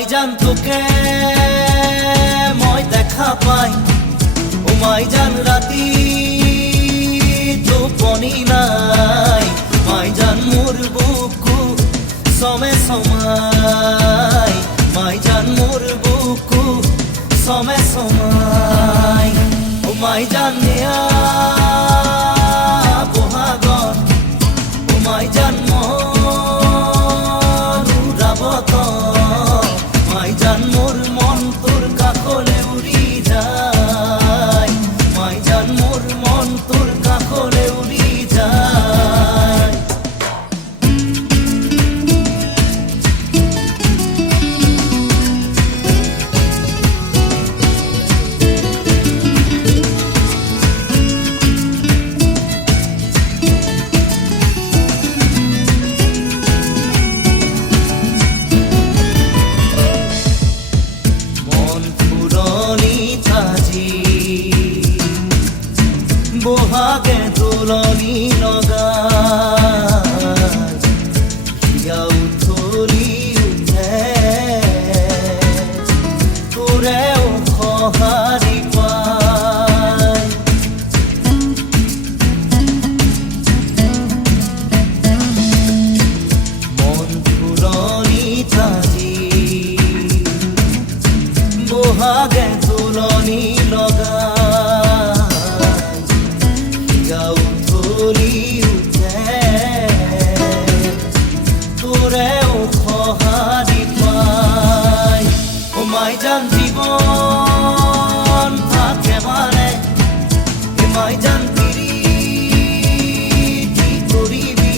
মাইজান তোকে মই দেখা পাই, ও মাইজান রাতি টোপনি নাই, মাইজান মোর বুকু সমে সমাই, মাইজান মোর বুকু সমে সমাই, ও মাইজান নিয়া বহাগত, ও মাইজান মনুরাবত, মাইজান মোর মন তোর কাকলে উড়ি যায়, মাইজান মোর মন তোর কাকলে উড়ি যায়। বহাগে তুলনি লগাই, হিয়া উথলি উঠে তোৰেও সঁহাৰি পাই, মন ফুলনি তাজি বহাগে তুলনি লগাই, মাইজান জীবন থাকে মানে, মাইজান পিরি কি করিবি,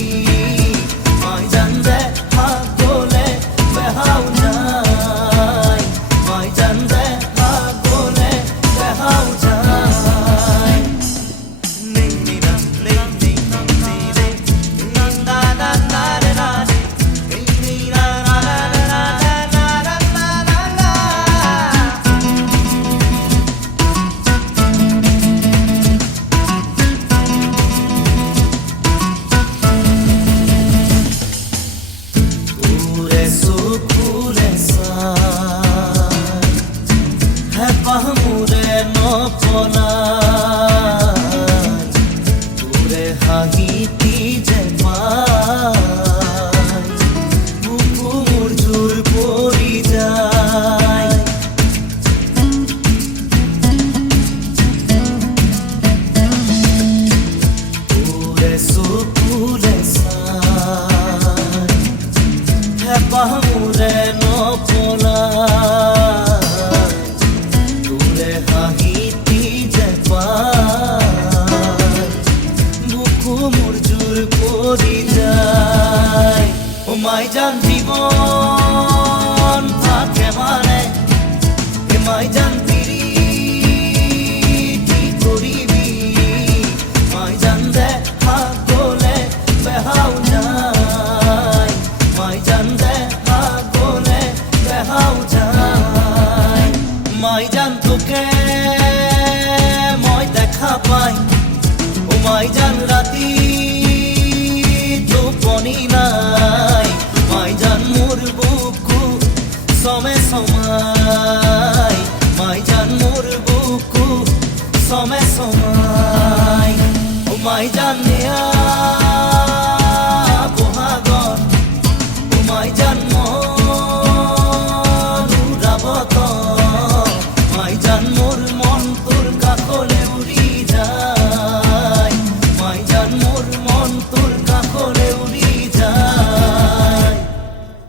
মাইজান দে হাগলে বেহাও যায়, মাইজান দে হাগলে বেহাও যায়। নেই নিরা নেই নেই নেই রে না না না রে না রে নেই নেই না না না না না না না। Pahmure no ponai, ture hahiti je pai, buku murjur pori jai, ture sukule sai, pahmure no ponai, হাহিতি যে পাই, বুকু মোর জোর পরি যায়, ও মাইজান জীবন থাকে মানে, এ মাইজান পিরি কি করিবি, মাইজান দে হাগলে বেহাও যায়, মাইজান দে হাগলে বেহাও যায়। মাইজান তোকে মই দেখা পাই, ও মাইজান রাতি টোপনি নাই, মাইজান মোর বুকু সমে সমাই, মাইজান মোর বুকু সমে সমাই, ও মাইজান নিয়া